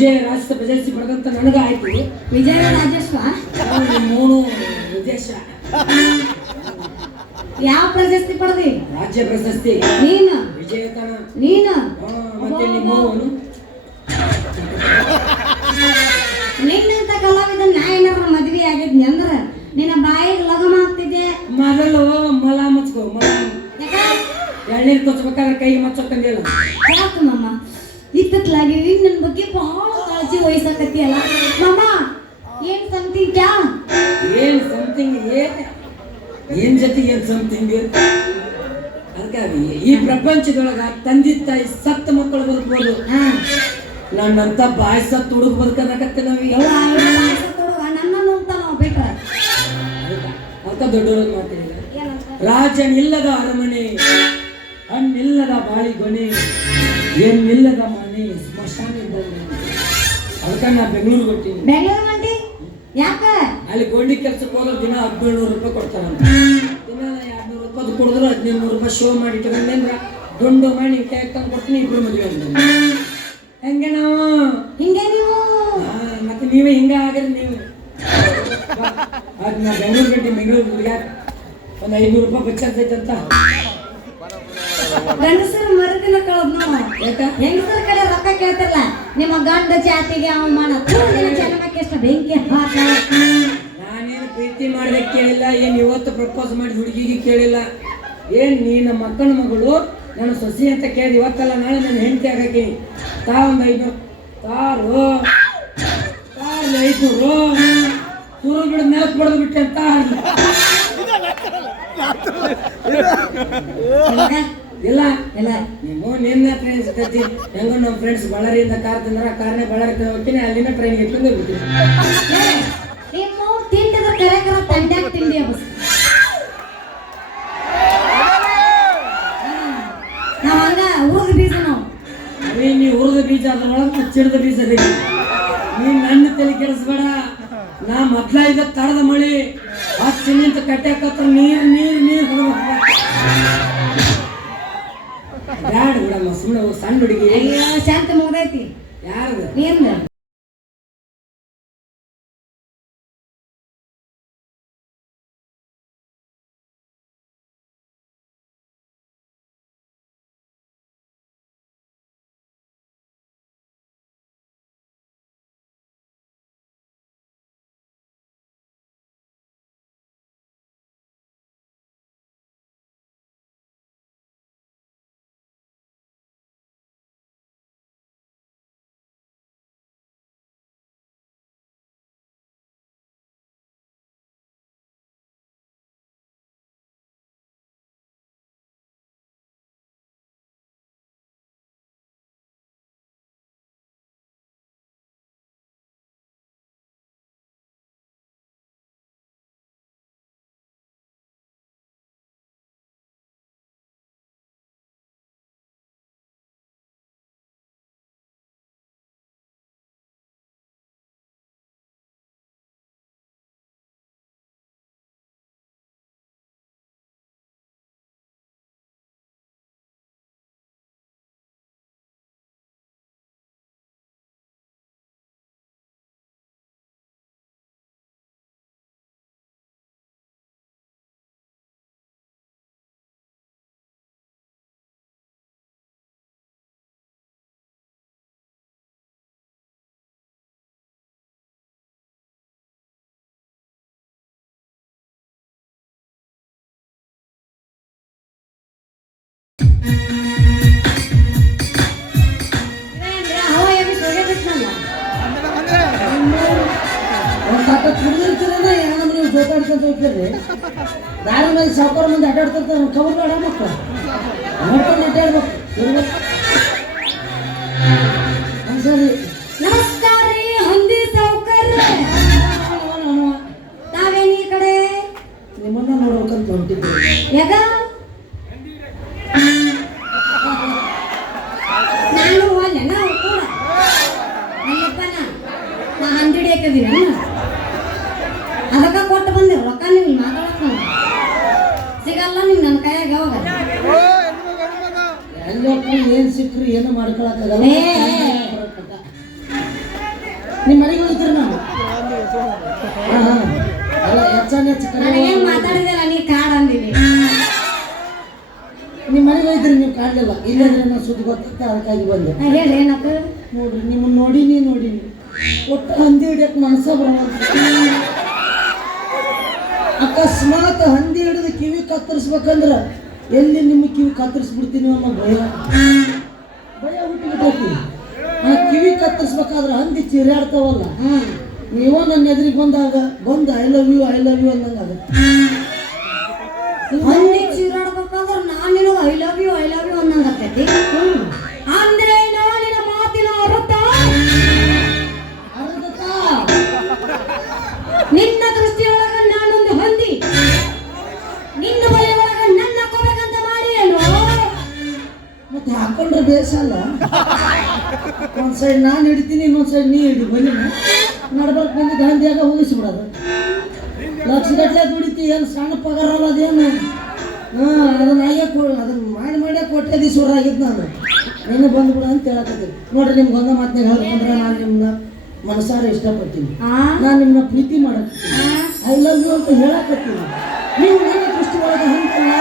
ವಿಜಯ ರಾಷ್ಟ್ರ ಪ್ರಶಸ್ತಿ ಪಡೆದಂತ ನನಗ ಆಯ್ತು ವಿಜಯ ರಾಜಸ್ವ? ಮೂರು ಉದ್ದೇಶ ಯಾವ ಪ್ರಶಸ್ತಿ ಪಡೆದಿ? ರಾಜ್ಯ ಪ್ರಶಸ್ತಿ. ನೀನು? ವಿಜಯತನ ನೀನು? ಮತ್ತೆ ನಿಮ್ಮವನು ನಿನ್ನಂತ ಕಲಾವಿದ ನಾ ಏನಾರ ಮದ್ವೆ ಆಗಿದ್ನಿ ಅಂದ್ರ ನಿನ್ನ ಬಾಯಿಗೆ ಲಗಮ ಆಗ್ತಿದ್ದೆ ಮೊದಲು ಮಲ ಮುಚ್ಕೋ ಮಲ. ಯಾಕ? ಎಳ್ನೀರು ಕೊಚ್ಬೇಕಾದ್ರೆ ಕೈ ಮಚ್ಚೋಕಂದಿಲ್ಲ ಯಾಕೆ ಮಮ್ಮ ಇತ್ತತ್ಲಾಗಿ ನನ್ನ ಬಗ್ಗೆ ಬಹಳ ಕಾಳಜಿ ವಹಿಸಕತ್ತಿಯಲ್ಲ. ಮಾಮ ಏನ್ ಸಮಥಿಂಗ್ ಕ್ಯಾ ಏನ್ ಸಮಥಿಂಗ್ ಏನ್? ಏನ್ ಜೊತೆಗೆ ಏನ್ ಸಮಥಿಂಗ್ ಅದಕ್ಕಾಗಿ ಈ ಪ್ರಪಂಚದೊಳಗ ತಂದೆ ತಾಯಿ ಸತ್ತ ಮಕ್ಕಳು ಬದುಕ್ಬೋದು. ಹಾ. ನನ್ನಂತ ಬಾಯಿ ಸತ್ತು ಹುಡುಗ ಬದುಕನಕತ್ತೆ ಇವ್ನ ಬಾಯಿ ನನ್ನನ್ನು ಅಂತ ನಾವು ಬಿಟ್ರ ಅದಕ್ಕ ದೊಡ್ಡವ್ರ ಮಾತಿಲ್ಲ ರಾಜನಿಲ್ಲದ ಅರಮನೆ. ಹಣ್ಣಿಲ್ಲದ ಬಾಳಿಗೊನೆ ಏನಿಲ್ಲದ ಮನೆ ಸ್ಮಶಾನ ಇದ್ದಂಗೆ ಅದಕ್ಕೆ ನಾ ಬೆಂಗಳೂರು ಕೊಟ್ಟಿನಿ ಬೆಂಗಳೂರು ಮಂದಿ ಯಾಕ? ಅಲ್ಲಿ ಗೋಂಡಿ ಕೆಲ್ಸಕ್ಕೆ ಹೋದ್ರೆ ದಿನ ಹದಿನೇಳು ರೂಪಾಯಿ ಕೊಡ್ತಾರೆ. ದಿನ ಎರಡ್ನೂರು ರೂಪಾಯಿ ಕೊಡಿದ್ರು ಹದಿನೈದು ನೂರು ರೂಪಾಯಿ ಶೋ ಮಾಡಿ ಇಟ್ಕೊಂಡ್ರೆ ದುಂಡು ಮಾಡಿ ಕೈ ತಂದು ಕೊಡ್ತೀನಿ ಇಬ್ಬರು ಮದುವೆ ಅಂತ ಹೆಂಗೆ ನಾವು? ಹಿಂಗೆ ನೀವು? ಮತ್ತೆ ನೀವೇ ಹಿಂಗೆ ಆಗಿರಿ ನೀವು. ಅದ್ನ ನಾ ಬೆಂಗಳೂರು ಗಂಟೆ ಬೆಂಗಳೂರು ಹುಡುಗ ಒಂದು ಐನೂರು ರೂಪಾಯಿ ಬಚ್ಚೈತಂತ ಗಂಡಸರು ಮರುದಿನ ಕಳದ್ ಯಾಕ? ಹೆಂಗಸರ ಕಡೆ ರೊಕ್ಕ ಕೇಳ್ತಾರಲ್ಲ ನಿಮ್ಮ ಗಂಡ ಜಾತಿಗೆ ಅವಮಾನ. ಜನ್ಮಕ್ಕೆ ಎಷ್ಟು ಬೆಂಕಿ ಹಾಕ ನಾನೇನು ಪ್ರೀತಿ ಮಾಡ್ದೆ ಕೇಳಿಲ್ಲ ಏನ್ ಇವತ್ತು ಪ್ರಪೋಸ್ ಮಾಡಿ ಹುಡುಗಿಗೆ ಕೇಳಿಲ್ಲ. ಏನ್ ನೀನ ಮಕ್ಕಳ ಮಗಳು ನನ್ನ ಸೊಸಿ ಅಂತ ಕೇಳಿದ ಇವತ್ತಲ್ಲ ನಾಳೆ ನನ್ನ ಹೆಂಡತಿ ಆಗಕ್ಕೆ. ತಾ ಒಂದು ಐನೂರು ತಾರು ಐದು ಐನೂರು ತುರು ಬಿಡ ಬಡ್ದು ಬಿಟ್ಟೆ ಅಂತ ಇಲ್ಲ ಇಲ್ಲ ನೀವು ನಿನ್ನ ಟ್ರೈನ್ ಸಿಗ್ತೈತಿ ಹೆಂಗೋ ನಮ್ಮ ಫ್ರೆಂಡ್ಸ್ ಬಳ್ಳಾರಿಯಿಂದ ಕಾರ್ ತಂದ್ರ ಕಾರ್ನೇ ಬಳ್ಳಾರಿ ಹೋಗ್ತೀನಿ ಅಲ್ಲಿನ ಟ್ರೈನ್ ಹೋಗ್ಬಿಡ್ತೀನಿ. ಏ, ನೀವು ತಿಂಡಿದ ಕರೆ ಕರ ತಂಡ್ಯಾಗ ತಿಂಡಿ ಬಸ್ ನಾವ್ ಹಂಗ ಊರ್ದ ಬೀಜ ನಾವು. ಅವೇ ನೀ ಹುರಿದ ಬೀಜ ಅದ್ರೊಳಗೆ ಚಿಡ್ದ ಬೀಜ ನೀ ನನ್ನ ತಲೆ ಕೆಡಿಸ್ಬೇಡ. ನಾ ಮೊದ್ಲ ಇದ್ದ ತಡದ ಮಳಿ. ಹತ್ತು ನಿಂತ ಕಟ್ಟೆ ನೀರು ನೀರು ನೀರು ಬ್ಯಾಡ ಬಿಡಮ್ಮ ಸುಮ್ಮನೆ ಸಣ್ಣ ಹುಡುಗಿ. ಶಾಂತ ಮುಗ್ದೈತಿ. ಯಾರು ನಿಂದ ಜೋತಾಡ್ಕೊಂತ ಹೋಗ್ತೀರಿ ದಾರಿ ಮೇಲೆ ಸಾವುಕಾರ ಮುಂದೆ ಅಡ್ಡಾಡ್ತಿರ್ತಾರೆ ಕವರ್ ಬೇಡ ಮಕ್ಕಳು ನೋಡ್ಕೊಂಡು ಅಡ್ಡಾಡ್ಬೇಕು ನಿಮ್ಮ ಮನೆಗೆ ಹೋಗಿದ್ರಿ ನಾವು. ಅಲ್ಲ ಹೆಚ್ಚಾನ ಹೆಚ್ಚು ಕರೆ ಮಾತಾಡಿದಿಲ್ಲ ನೀ ಕಾಡ್ ಅಂದಿನಿ. ನಿಮ್ಮ ಮನೆಗೆ ಹೋಗಿದ್ರಿ ನೀವು ಕಾಣಲಿಲ್ಲ ಇಲ್ಲಾಂದ್ರೆ ನಾನು ಸುದ್ದಿ ಗೊತ್ತಿತ್ತು ಅದಕ್ಕಾಗಿ ಬಂದೆ. ಹೇಳಿ ಏನಕ್ಕ ನೋಡ್ರಿ ನಿಮ್ಮನ್ನ ನೋಡಿನಿ ನೋಡಿನಿ. ಒಟ್ಟು ಹಂದಿ ಹಿಡಿಯಕ್ಕೆ ಮನಸ್ಸ ಬರಲ್ಲ ಅಕಸ್ಮಾತ್ ಹಂದಿ ಹಿಡಿದು ಕಿವಿ ಕತ್ತರಿಸ್ಬೇಕಂದ್ರ ಎಲ್ಲಿ ನಿಮ್ಮ ಕಿವಿ ಕತ್ತರಿಸ್ಬಿಡ್ತೀನಿ ಅನ್ನೋ ಭಯ. ಭಯ ಹುಟ್ಟಿಬಿಟ್ಟೈತಿ ಆ ಕಿವಿ ಕತ್ತರಿಸ್ಬೇಕಾದ್ರೆ ಹಂದಿ ಚಿರಾಡ್ತಾವಲ್ಲ. ನೀವು ನೀವೋ ನನ್ನ ಎದುರಿಗೆ ಬಂದಾಗ ಬಂದ I love you I love you ಅಂದಂಗ ಆಗುತ್ತೆ ಹಂದಿ ಚಿರಾಡ್ಬೇಕಾದ್ರೆ ನಾನು I love you I love you ಅನ್ನಂಗತ್ತೈತಿ ಬೇಸಲ್ಲ ಒಂದ್ ಸೈಡ್ ನಾನು ಹಿಡಿತೀನಿ ಇನ್ನೊಂದ್ ಸೈಡ್ ನೀ ಹಿಡಿ ಬನ್ನಿ ನಡ್ಬರ್ಕ್ ಬಂದು ಗಾಂಧಿಯಾಗ ಹೋಗಿಸ್ಬಿಡೋದು. ಲಕ್ಷ ಗಟ್ಟಲೆ ದುಡಿತಿ ಏನು ಸಣ್ಣ ಪಗಾರ ಅಲ್ಲ ಅದೇನು? ಹಾಂ ಅದನ್ನ ಆಗ ಅದನ್ನ ಮಾಡಿ ಮಾಡೇ ಕೊಟ್ಟದೀಶ್ವರ ಆಗಿದ್ದು ನಾನು. ನೀನು ಬಂದ್ಬಿಡು ಅಂತ ಹೇಳಕತ್ತೀನಿ. ನೋಡ್ರಿ ನಿಮ್ಗೆ ಒಂದ ಮಾತನ್ನ ಹೇಳ್ಕೊಂಡ್ರೆ ನಾನು ನಿಮ್ಮನ್ನ ಮನಸಾರ ಇಷ್ಟಪಡ್ತೀನಿ. ಆ? ನಾನು ನಿಮ್ಮನ್ನ ಪ್ರೀತಿ ಮಾಡಕತ್ತೀನಿ. ಐ ಲವ್ ಯು ಅಂತ ಹೇಳಕತ್ತೀನಿ. ನೀವು ನನ್ನ ದೃಷ್ಟಿ ಒಳಗೆ ಹಂತಲ್ಲ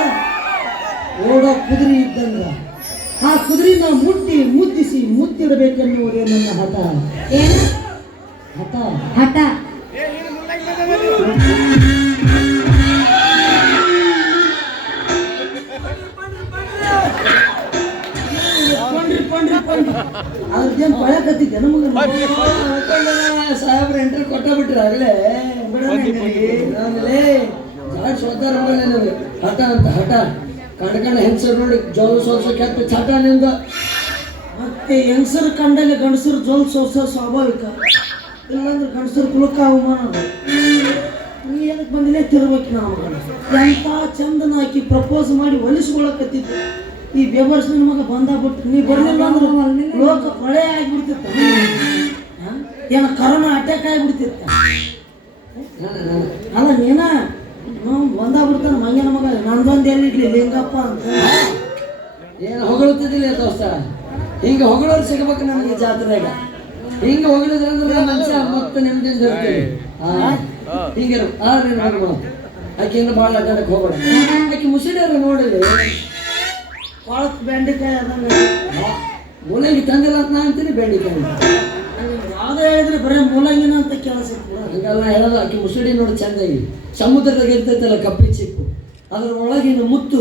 ಓಡೋ ಕುದುರೆ ಇದ್ದಂಗ. ಆ ಕುದುರೆನ ಮುಟ್ಟಿ ಮುದ್ದಿಸಿ ಮುತ್ತಿಡಬೇಕೆನ್ನುವುದೇ ನನ್ನ ಹಠ. ಏನು? ಹಠ. ಹಠ. ಅದ್ರದ್ದೇನು ಪಳಕತ್ತಿದ್ದೆ ನಮಗೆ ಸಾಹೇಬ್ರ ಎಂಟ್ರಿ ಕೊಟ್ಟ ಬಿಟ್ರಿ ಆಗಲೇ. ಆಮೇಲೆ ಜಾಡ್ ನನಗೆ ಹಠ ಅಂತ ಹಠ. ಕಣ್ಕಂಡ ಹೆಂಗಸರು ನೋಡಿ ಜೋಲು ಸೋಸೋ ಕೆತ್ತ ಚಟ ನಿಂದ ಮತ್ತೆ ಹೆಂಗಸರು ಕಂಡಲ್ಲಿ ಗಂಡಸರು ಜೋಲ್ ಸೋಸೋ ಸ್ವಾಭಾವಿಕ. ಇಲ್ಲಾಂದ್ರೆ ಗಂಡಸರು ಕುಲಕ ಅವಮಾನ. ನೀ ಎದಕ್ಕೆ ಬಂದಿಲ್ಲ ತಿರ್ಬೇಕು ನಾವು. ಎಂತ ಚಂದನ ಹಾಕಿ ಪ್ರಪೋಸ್ ಮಾಡಿ ಒಲಿಸ್ಕೊಳಕತ್ತಿದ್ದು ಈ ಬೇಬರ್ಸ್ ನಿನ್ನ ಮಗ ಬಂದಾಗ್ಬಿಟ್ಟು ನೀ ಬರ್ಲಿಲ್ಲ ಅಂದ್ರೆ ಲೋಕ ಕೊಳೆ ಆಗಿಬಿಡ್ತಿತ್ತ. ಏನ ಕರೋನಾ ಅಟ್ಯಾಕ್ ಆಗಿಬಿಡ್ತಿತ್ತ. ಅಲ್ಲ ನೀನ? ನಾವು ಬಂದಾಗ್ಬಿಡ್ತಾನ ಮಂಗನ ಮಗ. ನಂದೊಂದು ಎಲ್ಲಿಡ್ಲಿ ಲಿಂಗಪ್ಪ ಅಂತ. ಏನು ಹೊಗಳುತ್ತಿದ್ದಿಲ್ಲ ದೋಸ್ತ? ಹಿಂಗೆ ಹೊಗಳೋರು ಸಿಗಬೇಕು ನಮಗೆ ಜಾತ್ರೆಗ ಹಿಂಗ ಹೊಗಳಿದ್ರೆ ಅಂದ್ರೆ ಮನುಷ್ಯ ಮತ್ತೆ ನೆಮ್ಮದಿಯಿಂದ ಇರ್ತೀವಿ ಹಿಂಗಿರು. ಆ ನೀನು ಮಗಳು ಆಕೆ ಇನ್ನು ಭಾಳ ಅಡ್ಡಾಡಕ್ಕೆ ಹೋಗ್ಬೇಡ. ಆಕೆ ಮುಸಿಡಿಯರು ನೋಡಿಲ್ಲ ಭಾಳ ಬೆಂಡೆಕಾಯಿ ಅದಂಗ ಮೂಲಂಗಿ ತಂದಿಲ್ಲ ಅಂತ ನಾ ಅಂತೀನಿ ಬೆಂಡಿಕಾಯಿ ಯಾವ್ದು ಹೇಳಿದ್ರೆ ಬರೀ ಮೂಲಂಗಿನ ಅಂತ ಕೆಲಸ ಹಂಗಲ್ಲ ಎಲ್ಲ ಆಕೆ ಮುಸುಡಿ ನೋಡಿ ಚಂದಾಗಿ. ಸಮುದ್ರದಾಗ ಇರ್ತೈತಲ್ಲ ಕಪ್ಪಿ ಚಿಪ್ಪು ಅದ್ರ ಒಳಗಿನ ಮುತ್ತು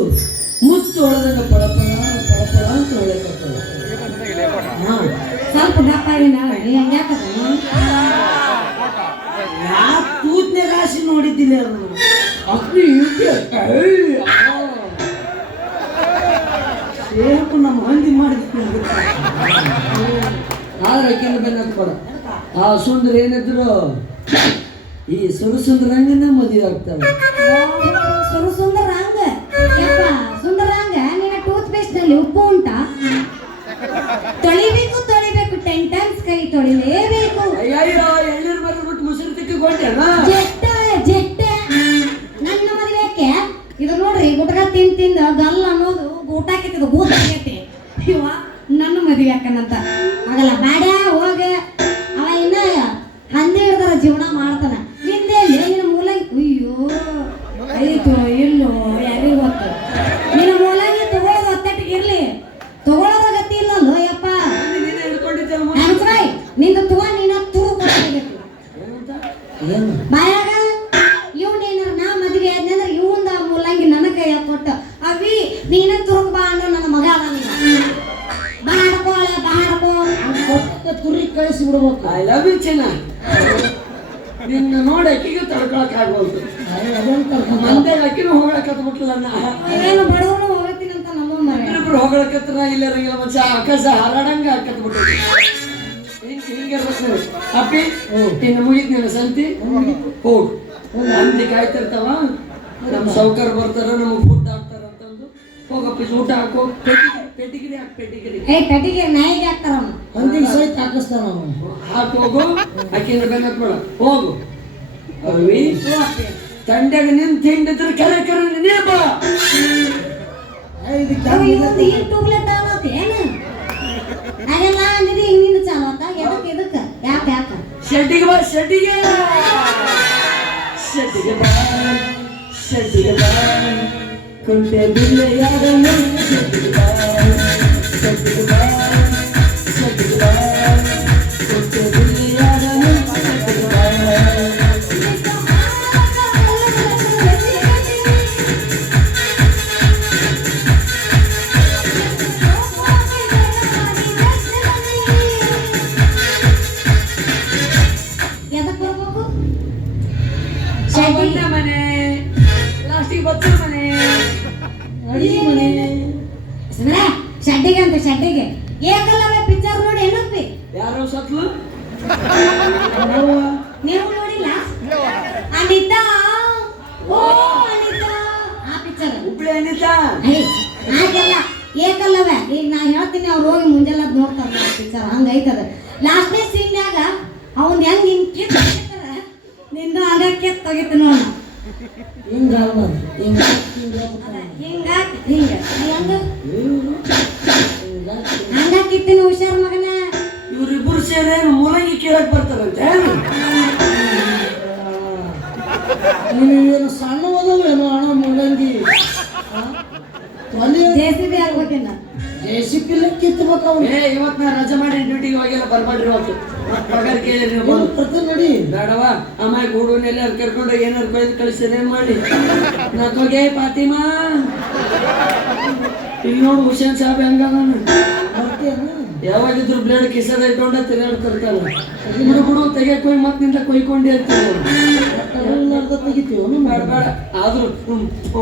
ಮುತ್ತು ಒಳದಂಗ ಪಳಪಳ ಪಳಪಳ ಅಂತ ಹಾ. ಸ್ವಲ್ಪ ದಪ್ಪ ಆಗಿನ ನೀ ಹಂಗ್ಯಾಕದ ಯಾ ತೂತ್ನೆ ರಾಶಿ ನೋಡಿದ್ದಿಲ್ಲ ಅದನ್ನ ಅಗ್ನಿ ಸೇಪ್ ನಮ್ಮ ಮಂದಿ ಮಾಡಿದ್ವಿ ಆದ್ರೆ ಆಕೆನ ಬೆನ್ನ ಕೊಡು ಆ ಸುಂದರ ಏನಿದ್ರು ಈ ಸುರು ಸುಂದರಂಗನ ಮದುವೆ ಆಗ್ತಾಳೆ ಸುರು ಸುಂದರ ಹಂಗ ಯಪ್ಪ ಸುಂದರ ಹಂಗ ನಿನ್ನ ಟೂತ್ ಪೇಸ್ಟ್ನಲ್ಲಿ ಉಪ್ಪು ಉಂಟಾ? ತೊಳಿಬೇಕು ತೊಳಿಬೇಕು ಟೆನ್ ಟೈಮ್ಸ್ ಕೈ ತೊಳಿಲೇಬೇಕು. ಅಯ್ಯಯ್ಯೋ ಎಳ್ಳೀರು ಬರ್ಬಿಟ್ಟು ಮುಸುರು ತಿಕ್ಕಿಕೊಂಡೇನ? ಜೆಟ್ಟ ಜೆಟ್ಟ. ನನ್ನ ಮದುವೆಕ್ಕೆ ಇದು ನೋಡ್ರಿ ಗುಟ್ಕ ತಿಂದ ತಿಂದ ಗಲ್ಲ ಅನ್ನೋದು ಊಟ ಹಾಕಿದ್ದು ಗೂಟ ಆಗೈತಿ ಇವ ನನ್ನ ಅಂತ ಆಗಲ್ಲ. ಬ್ಯಾಡ್ಯ ಕಳಿಸಿ ಬಿಡ್ಬೇಕು ಐ ಲವ್ ಯು ಚೆನ್ನ. ನಿನ್ನ ನೋಡಿ ಅಕ್ಕಿಗೆ ತಡ್ಕೊಳಕ್ ಆಗ್ಬೋದು ಕರ್ಕೊಂಡ್ ಮಂದೆ ಅಕ್ಕಿನೂ ಹೋಗ್ಳಕತ್ ಬಿಟ್ಲ ನಾ ಏನು ಬಡವರು ಹೋಗ್ತೀನಿ ಅಂತ ನಮ್ಮ ಇಲ್ಲ ಇಲ್ಲರಂಗಿಲ್ಲ ಮಚ್ಚ ಆಕಾಶ ಹಾರಾಡಂಗ ಹಾಕತ್ ಬಿಟ್ಟು ಹಿಂಗ ಹಿಂಗಿರ್ಬೇಕು ಅಪ್ಪಿ ಇನ್ನು ಮುಗಿತ್ ನಿನ್ನ ಸಂತಿ? ಹೋಗು. ಅಂದಿ ಕಾಯ್ತಿರ್ತಾವ? ನಮ್ಮ ಸೌಕರ್ ಬರ್ತಾರ ನಮಗೆ ಫುಡ್ ಹಾಕ್ತಾರ ಅಂತಂದು ಹೋಗಪ್ಪ ಊಟ ಹಾಕೋ. ಪೆಟ್ಟಿಗಿರಿ ಹಾಕ್ ಪೆಟ್ಟಿಗಿರಿ ಏ ನಾಯಿಗೆ ಹಾಕ್ತಾರ ಅವ್ನು ಹಂದಿಗೆ ಸಹಿತ ಹಾಕಿಸ್ತಾನ ಅವನು ಹಾಕ್ ಹೋಗು ಬೇಡ ಹೋಗು. ಅವಿ ತಂಡ್ಯಾಗ ನಿನ್ ಹಿಂಡಿದ್ರೆ ಕರೆ ಕರೆ ನೀನೇ ಬಾ ಇವತ್ತು ಈ ಏನು? ಅಂದಿದಿ ಯಾಕ ಯಾಕ? ಶೆಡ್ಡಿಗೆ ಬಾ ಶೆಡ್ಡಿಗೆ. ಶೆಡ್ಡಿಗೆ ಬಾ ಶೆಡ್ಡಿಗೆ ಬಾ. ಕುಂಟೆ ಬಿಲ್ಲೆ ಯಾರನ್ನು ಶೆಡ್ಡಿಗೆ ಬಾ. Thank you. ಹಿಂಗ ಅಲ್ಲ ಹಿಂಗ ಕೊಯ್ದು ಕಳಿಸಿದ್ರೆ ಮಾಡಿ. ನಾ ಹೋಗೆ ಫಾತಿಮಾ ಇಲ್ಲಿ ನೋಡು ಹುಸೇನ್ ಸಾಬ್ ಹೆಂಗ ಯಾವಾಗಿದ್ರು ಬ್ಲೇಡ್ ಕಿಸದ ಇಟ್ಕೊಂಡ ತಿರುಗಾಡ್ತಿರ್ತಾನ ಬಿಡು ಬಿಡು ತೆಗಿಯಕ್ ಹೋಗಿ ಮತ್ ನಿಂತ ಕೊಯ್ಕೊಂಡಿ ಇರ್ತೀವಿ ತೆಗಿತೀವಿ ಬೇಡ ಬೇಡ. ಆದ್ರೂ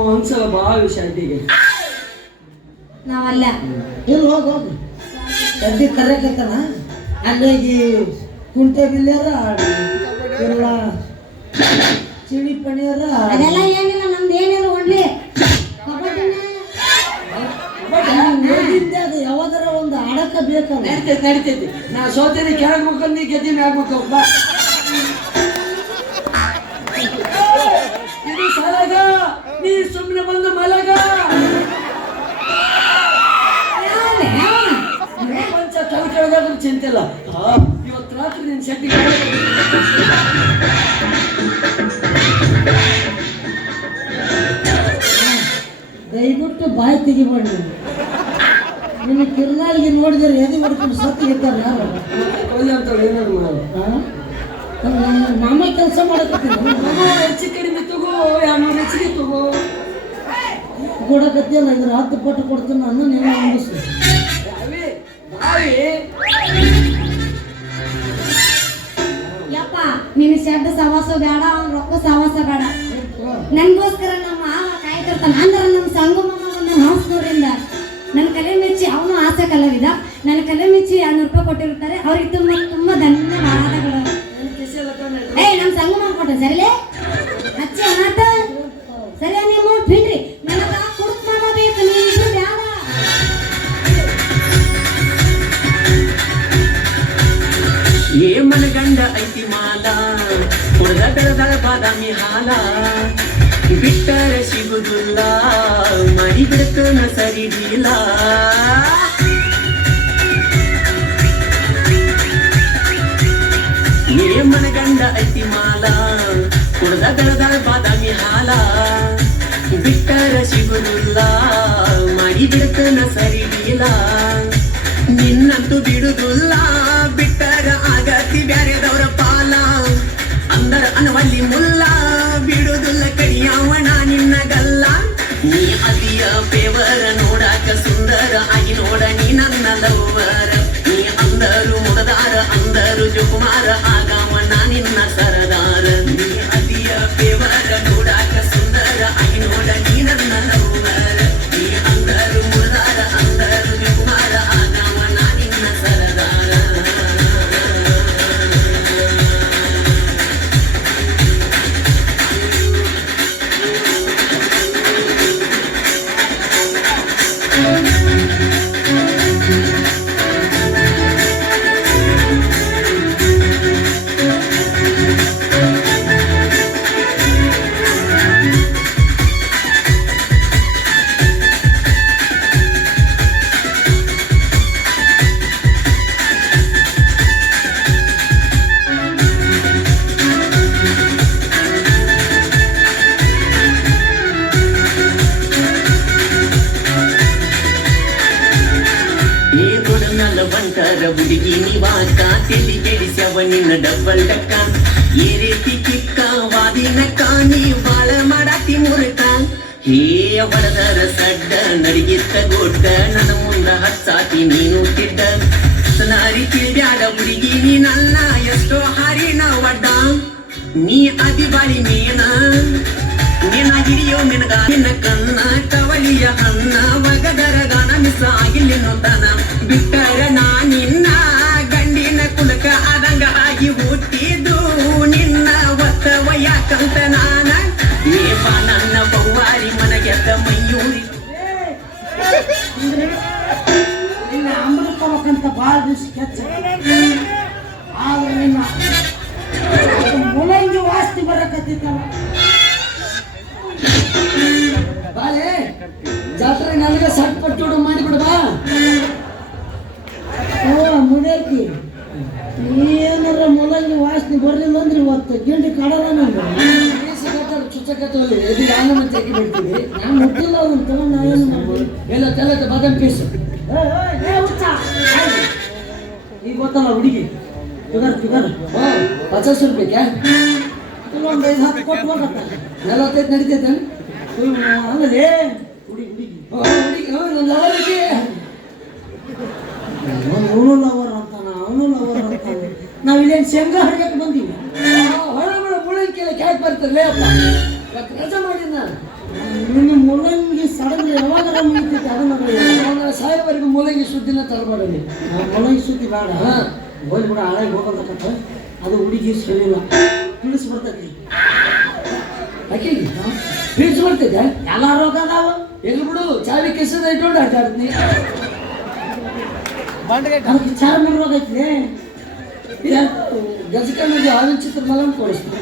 ಒಂದ್ಸಲ ಭಾಳ ವಿಷಯ ಅಡ್ಡಿಗೆ ನಾವಲ್ಲ. ಇಲ್ಲಿ ಹೋಗಿ ಹೋಗಿ. ಗಡ್ಡಿ ಕರೆಯಕತ್ತಾನ ಅಲ್ಲಿಗೆ ಕುಂಟೆ ಬಿಲ್ಲಾರ ಎಲ್ಲ ಚಿಡಿ ಪಣಿಯರ ಅದೆಲ್ಲ ಏನಿಲ್ಲ ನಮ್ದು ಏನಿಲ್ಲ ಒಳ್ಳೆ ಅದು ಯಾವ್ದಾರ ಒಂದು ಆಡಕ ಬೇಕಲ್ಲ. ನಡಿತೈತಿ ನಡಿತೈತಿ. ನಾ ಸೋತೇನೆ ಕೆಳಗ್ಬೇಕು ನೀ ಗೆದ್ದಿ ಆಗ್ಬೇಕು ಬಾ. ಇದು ಸಲಗ ನೀ ಸುಮ್ಮನೆ ಬಂದು ಮಲಗ? ಪ್ರಪಂಚ ತಲೆ ಕೇಳಿದಾಗ ಚಿಂತೆ ಇಲ್ಲ. ಆ, ಇವತ್ತು ರಾತ್ರಿ ನಿನ್ ಶಕ್ತಿ ದಯವಿಟ್ಟು ಬಾಯಿ ತೆಗಿಬೇಡಿ ನಿನ್ನ ಕಿರ್ನಾಳಿಗೆ ನೋಡಿದ್ರೆ ಎದೆ ಹೊಡ್ಕೊಂಡು ಯಾರು ಏನಾದ್ರು ಮಾಡು ಆ? ಮಾಮ ಕೆಲಸ ಮಾಡಕತ್ತೀನಿ ತಗೋ, ಹೆಚ್ಚು ಕಡಿಮೆ ತಗೋ ಎರಡ್ನೂರು ಹೆಚ್ಚಿಗೆ ತಗೋ ಕೊಡಕತ್ತಿಯಲ್ಲ ಇದ್ರ ಹತ್ತು ಪಟ್ಟು ಕೊಡ್ತೀನಿ ನಾನು ಅಂಬಿಸು ಯಾವೇ ಬಾವಿ ನಿನ್ನ ಶೆಡ್ ಸವಾಸ ಬೇಡ, ಅವ್ನ ರೊಕ್ಕ ಸವಾಸ ಬೇಡ. ನನ್ಗೋಸ್ಕರ ನಮ್ಮ ಮಾವ ಕಾಯ್ತಿರ್ತಾನ. ಅಂದ್ರೆ ನಮ್ಮ ಸಂಗು ಮಾಮ ನನ್ನ ಕಲೆ ಮೆಚ್ಚಿ ಅವನು ಆಸೆ ಕಲಾವಿದ. ನನ್ನ ಕಲೆ ಮೆಚ್ಚಿ ಎರಡ್ನೂರು ರೂಪಾಯಿ ಕೊಟ್ಟಿರ್ತಾರೆ ಅವ್ರಿಗೆ ತುಂಬ ತುಂಬ ಧನ್ಯವಾದಗಳು. ಏಯ್, ನಮ್ಮ ಸಂಗು ಕೊಟ್ಟ ಸರಿಲೇ? ಹಚ್ಚಿ ಅನಾಥ ಸರಿ ನೀವು ಬೆಳೆದಳ ಬಾದಾಮಿ ಹಾಲ ಬಿಟ್ಟರೆ ಸಿಗುದಿಲ್ಲ ಮರಿ ಬಿಡ್ತನ ಸರಿ ಬೀಲ ಏ ಮನಗಂಡ ಐತಿ ಮಾಲ. ಹುಡ್ದ ಬೆಳೆದಳ ಬಾದಾಮಿ ಹಾಲ ಬಿಟ್ಟರೆ ಸಿಗುದಿಲ್ಲ ಮರಿ ಬಿಡ್ತನ ಸರಿ ಬೀಲ ನಿನ್ನಂತೂ ಬಿಡುದಿಲ್ಲ ಅಂದರ ಇವಾಕ ತಿಳಿ ಕೆಡಿಸ್ಯವ ನಿನ್ನ ಡಬ್ಬಲ್ ಡಕ್ಕ ಈ ರೀತಿ ಕಿಕ್ಕ ವಾದಿನಕ್ಕ ನೀ ಬಾಳ ಮಾಡಾತಿ ಮುರುಕ ಹೇ ಅವಳದರ ಸಡ್ಡ, ನಡಿಗಿತ್ತ ಗೊಡ್ಡ, ನನ್ನ ಮುಂದ ಹಚ್ಚಾತಿ ನೀನು ತಿಡ್ಡ. ಸನಾರಿ ತಿಳಿಬ್ಯಾಡ ಹುಡುಗಿ, ನೀ ನನ್ನ ಎಷ್ಟೋ ಹಾರಿನ ಒಡ್ಡ ನೀ ಅದಿ ಬಾರಿ ಮೀನ, ನಿನ್ನ ಹಿಡಿಯೋ ನಿನಗ, ನಿನ್ನ ಕನ್ನ ಕವಲಿಯ ಹನ್ನ ಒಗದರ ಗಾನ ಮಿಸ್ ಆಗಿಲ್ಲಿನ್ನೊಂದನ ಬಿಟ್ಟರ ನಾ ನಿನ್ನ ತಗೋಕಂತ ಭಾಳ ದಿವಸ ಈಗ ಗೊತ್ತಲ್ಲ ಹುಡುಗಿ ಫಿಗರ್ ಓ ಪಚಾಸ್ ರೂಪಾಯಿಗೆ ಇನ್ನೊಂದು ಐದು ಹತ್ತು ಕೊಟ್ಟು ಹೋಗತ್ತ. ನಲವತ್ತೈದು ನಡೀತೈತೆ. ಅಲ್ಲದೆ ಹುಡುಗಿ ಹುಡುಗಿ. ಹುಡುಗಿ ನನ್ನ ಅವನು ಲವರ್ ಅಂತಾನ, ಅವನು ಲವರ್ ಅಂತಾನೆ. ನಾವು ಇಲ್ಲೇನು ಶೇಂಗಾ ಹರಿಯಕ್ಕೆ ಬಂದೀವಿ? ಕೇಳ ಮುಳಂಕಿಲ್ಲ ಕ್ಯಾಕ್ ಬರ್ತಾರೆ? ಅಪ್ಪ, ಇವತ್ತು ರಜೆ ನಾನು ನಿನ್ನ ಮೂಲಂಗಿ ಸಡನ್ ಯಾವಾಗ ಮುಗಿತೈತೆ ಅದನ್ನ ಅವನ ಸಾಯೋವರೆಗೂ ಮೂಲಂಗಿ ಸುದ್ದಿನ ತರಬೇಡಿ ಮೂಲಂಗಿ ಸುದ್ದಿ ಬೇಡ. ಹೋಗಿ ಬಿಡ ಹಾಳಾಗಿ ಹೋಗೋದಕ್ಕಂತ ಅದು ಹುಡುಗಿ ಸರಿಯಿಲ್ಲ ತಿಳಿಸಿ ಬರ್ತೈತಿ. ಆಕೆಗೆ ತಿಳಿಸಿ ಬರ್ತೈತೆ? ಎಲ್ಲ ರೋಗ ಅದಾವ? ಎಲ್ಲಿ ಬಿಡು ಚಾವಿ ಕೆಸದ ಇಟ್ಕೊಂಡು ಆಟಾಡ್ತೀನಿ ಆಡ್ತೀನಿ ಚಾರ್ ಮೇಲೆ ರೋಗ ಐತಿ ಗಜಕಣ್ಣಗೆ ಆಲೋಚಿತ್ರ ಚಿತ್ರ ಮಲಂ ಕೊಡಿಸ್ತೀನಿ.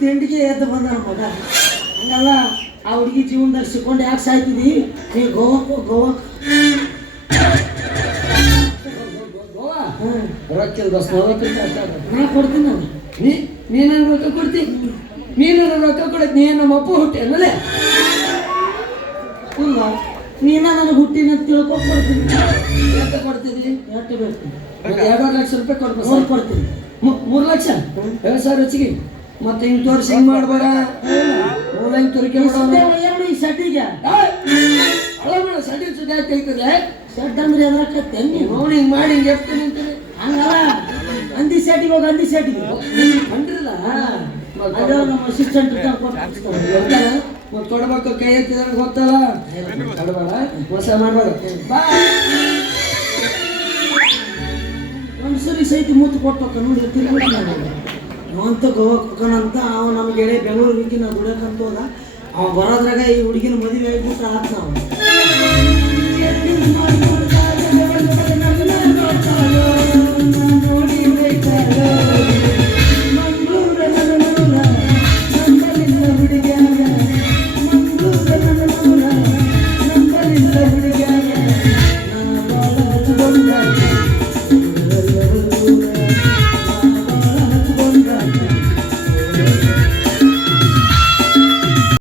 ತಿಂಡಿಗೆ ಎದ್ದು ಬಂದ ಮಗ. ಹಂಗಲ್ಲ ಆ ಹುಡುಗಿ ಜೀವನದಾಗ ಸಿಕ್ಕೊಂಡು ಯಾಕೆ ಸಾಯ್ತಿದಿ ನೀ ಗೋವಾ ಗೋವಾಕ್ ಗೋವಾ. ರೊಕ್ಕ ದಸ್ ನಲವತ್ತು ರೂಪಾಯಿ ನಾ ಕೊಡ್ತೀನಿ ನಾನು ನೀ ನೀನು ರೊಕ್ಕ ಕೊಡ್ತಿ? ನೀನು ರೊಕ್ಕ ಕೊಡಕ್ ನೀ ನಮ್ಮ ಅಪ್ಪ ಹುಟ್ಟಿ ಅಲ್ಲ ಇಲ್ಲ ನೀನ ನನಗೆ ಹುಟ್ಟಿನ ತಿಳ್ಕೊಂಡು ಕೊಡ್ತೀನಿ. ಎಷ್ಟು ಕೊಡ್ತೀವಿ ಎಷ್ಟು ಬೇಕು? ಎರಡೂವರೆ ಲಕ್ಷ ರೂಪಾಯಿ ಕೊಡ್ಬೇಕು ಸ್ವಲ್ಪ ಕೊಡ್ತೀನಿ. ಮೂರು ಲಕ್ಷ? ಎರಡು ಸಾವಿರ ಹೆಚ್ಚಿಗೆ. ಮತ್ತೆ ಹಿಂಗೆ ತೋರಿಸಿ ಹಿಂಗೆ ಮಾಡ್ಬೇಡ. ಮೂಲ ತುರಿಕೆ ಮಾಡೋಣ. ಈ ಸೆಟ್ಟಿಗೆ ಅಲ್ಲ ಸಡಿ ಸುದ್ದಿ ಅಂದ್ರೆ ಎದ್ರಕತ್ತೆ ನೀವು ನೋಡಿ ಹಿಂಗೆ ಮಾಡಿ ಹಿಂಗೆ ನಿಂತೀನಿ ಹಂಗಲ್ಲ. ಅಂದಿ ಸೆಟ್ಟಿಗೆ ಹೋಗಿ ಅಂದಿ ಸೆಟ್ಟಿಗೆ ಕಂಡ್ರಲ್ಲ ಅದೇ ನಮ್ಮ ಅಸಿಸ್ಟೆಂಟ್ ಕೊಡ್ಬೇಕು ಕೈ ಎತ್ತಿದ್ರೆ ಗೊತ್ತಲ್ಲ? ಕೊಡಬೇಡ ಮಾಡಬೇಡ. ಬಾ ಸರಿ ಸಹಿತ ಮೂತು ಕೊಟ್ಟು ನೋಡಿ ತಿರ್ಗಿ ಅವಂತ ಗೋವಾಕ್ ಹೋಗೋಣಂತ ಅವ ನಮ್ಗೆ ಹೇಳಿ, ಬೆಂಗಳೂರು ವೀಕಿ ನಾವು ದುಡಿಯಕಂತ ಹೋದ. ಅವ ಬರೋದ್ರಾಗ ಈ ಹುಡುಗಿನ ಮದುವೆ ಆಗಿ ಆತ ನಾವು